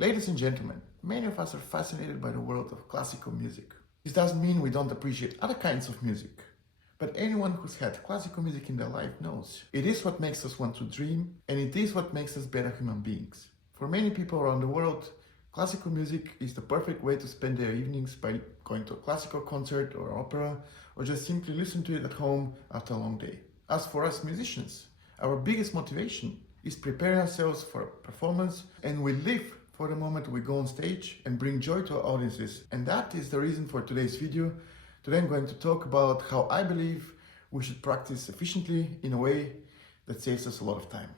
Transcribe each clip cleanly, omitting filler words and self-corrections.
Ladies and gentlemen, many of us are fascinated by the world of classical music. This doesn't mean we don't appreciate other kinds of music, but anyone who's had classical music in their life knows it is what makes us want to dream, and it is what makes us better human beings. For many people around the world, classical music is the perfect way to spend their evenings by going to a classical concert or opera, or just simply listen to it at home after a long day. As for us musicians, our biggest motivation is preparing ourselves for a performance, and we live for the moment we go on stage and bring joy to our audiences. And that is the reason for today's video. Today I'm going to talk about how I believe we should practice efficiently in a way that saves us a lot of time.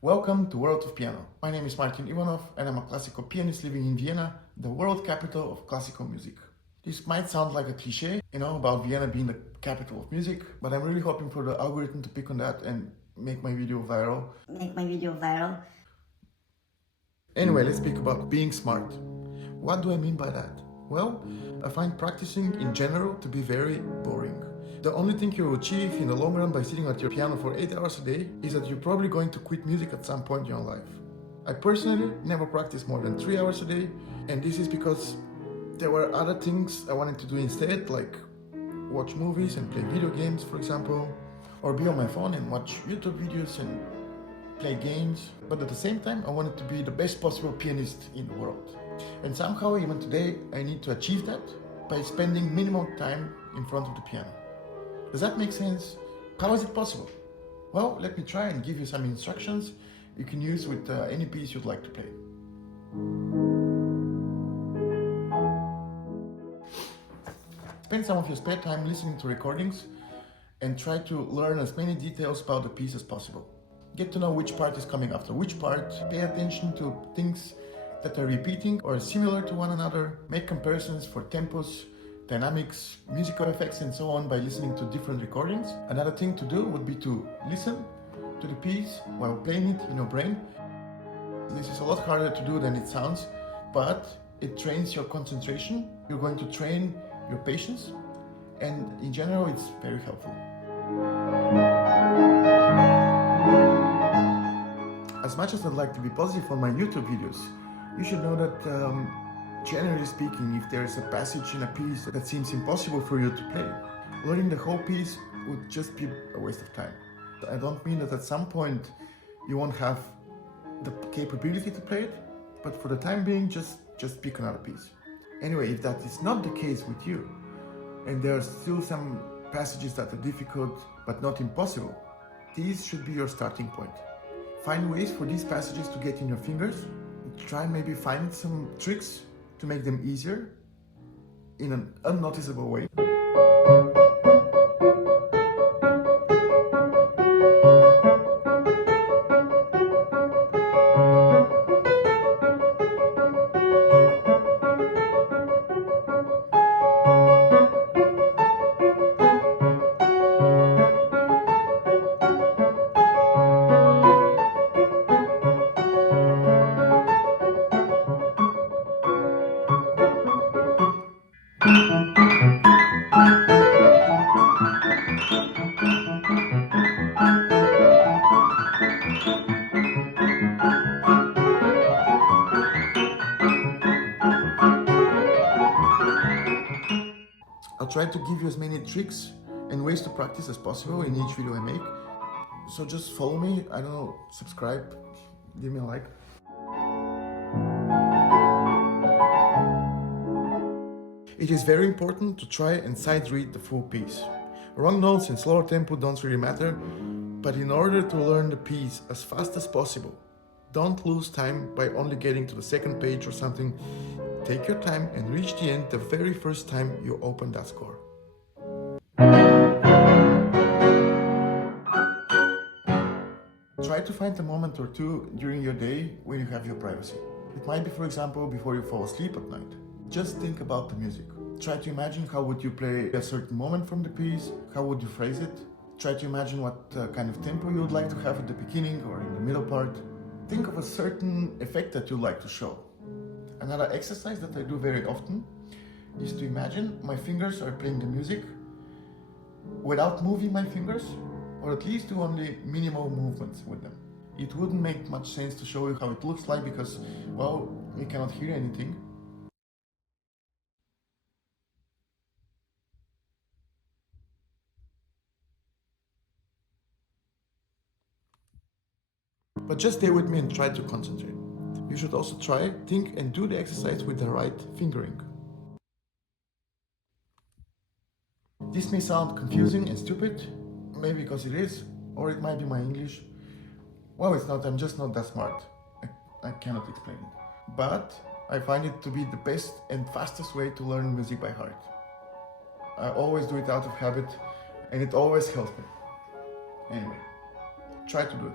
Welcome to World of Piano. My name is Martin Ivanov and I'm a classical pianist living in Vienna, the world capital of classical music. This might sound like a cliche, about Vienna being the capital of music, but I'm really hoping for the algorithm to pick on that and make my video viral. Anyway, let's speak about being smart. What do I mean by that? Well, I find practicing in general to be very boring. The only thing you will achieve in the long run by sitting at your piano for 8 hours a day is that you're probably going to quit music at some point in your life. I personally never practice more than 3 hours a day, and this is because there were other things I wanted to do instead, like watch movies and play video games, for example, or be on my phone and watch YouTube videos and play games. But at the same time, I wanted to be the best possible pianist in the world. And somehow, even today, I need to achieve that by spending minimum time in front of the piano. Does that make sense? How is it possible? Well, let me try and give you some instructions you can use with any piece you'd like to play. Spend some of your spare time listening to recordings and try to learn as many details about the piece as possible. Get to know which part is coming after which part, pay attention to things that are repeating or similar to one another, make comparisons for tempos, dynamics, musical effects and so on by listening to different recordings. Another thing to do would be to listen to the piece while playing it in your brain. This is a lot harder to do than it sounds, but it trains your concentration. You're going to train your patience, and in general it's very helpful. As much as I'd like to be positive on my YouTube videos, you should know that generally speaking, if there is a passage in a piece that seems impossible for you to play, learning the whole piece would just be a waste of time. I don't mean that at some point you won't have the capability to play it, but for the time being, just pick another piece. Anyway, if that is not the case with you, and there are still some passages that are difficult but not impossible, these should be your starting point. Find ways for these passages to get in your fingers. Try and maybe find some tricks to make them easier in an unnoticeable way. I'll try to give you as many tricks and ways to practice as possible in each video I make. So just follow me, subscribe, give me a like. It is very important to try and sight read the full piece. Wrong notes and slower tempo don't really matter, but in order to learn the piece as fast as possible, don't lose time by only getting to the second page or something. Take your time and reach the end the very first time you open that score. Try to find a moment or two during your day when you have your privacy. It might be, for example, before you fall asleep at night. Just think about the music. Try to imagine how would you play a certain moment from the piece, how would you phrase it. Try to imagine what kind of tempo you would like to have at the beginning or in the middle part. Think of a certain effect that you'd like to show. Another exercise that I do very often is to imagine my fingers are playing the music without moving my fingers, or at least do only minimal movements with them. It wouldn't make much sense to show you how it looks like because, well, you cannot hear anything. But just stay with me and try to concentrate. You should also try, think, and do the exercise with the right fingering. This may sound confusing and stupid, maybe because it is, or it might be my English. Well, it's not, I'm just not that smart. I cannot explain it. But I find it to be the best and fastest way to learn music by heart. I always do it out of habit, and it always helps me. Anyway, try to do it.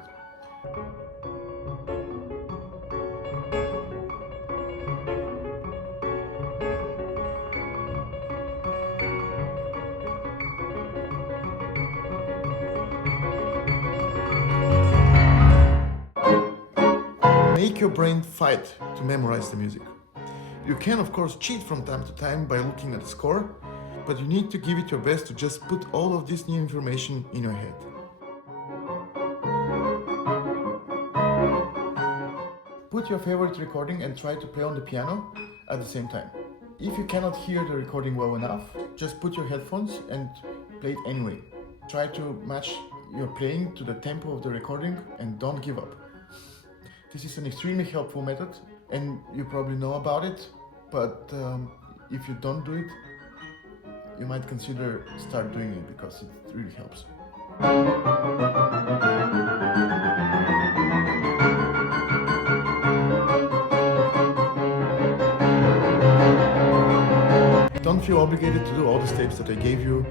Make your brain fight to memorize the music. You can of course cheat from time to time by looking at the score, but you need to give it your best to just put all of this new information in your head. Put your favorite recording and try to play on the piano at the same time. If you cannot hear the recording well enough, just put your headphones and play it anyway. Try to match your playing to the tempo of the recording and don't give up. This is an extremely helpful method and you probably know about it, but if you don't do it, you might consider start doing it because it really helps. Don't feel obligated to do all the steps that I gave you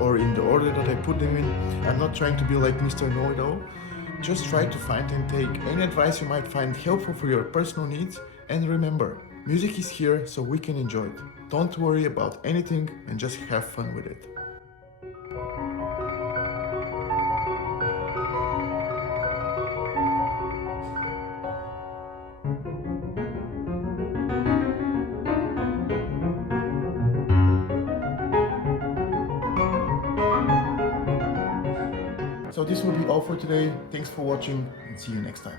or in the order that I put them in. I'm not trying to be like Mr. Know-it-all. Just try to find and take any advice you might find helpful for your personal needs, and remember, music is here so we can enjoy it. Don't worry about anything and just have fun with it. So this will be all for today. Thanks for watching and see you next time.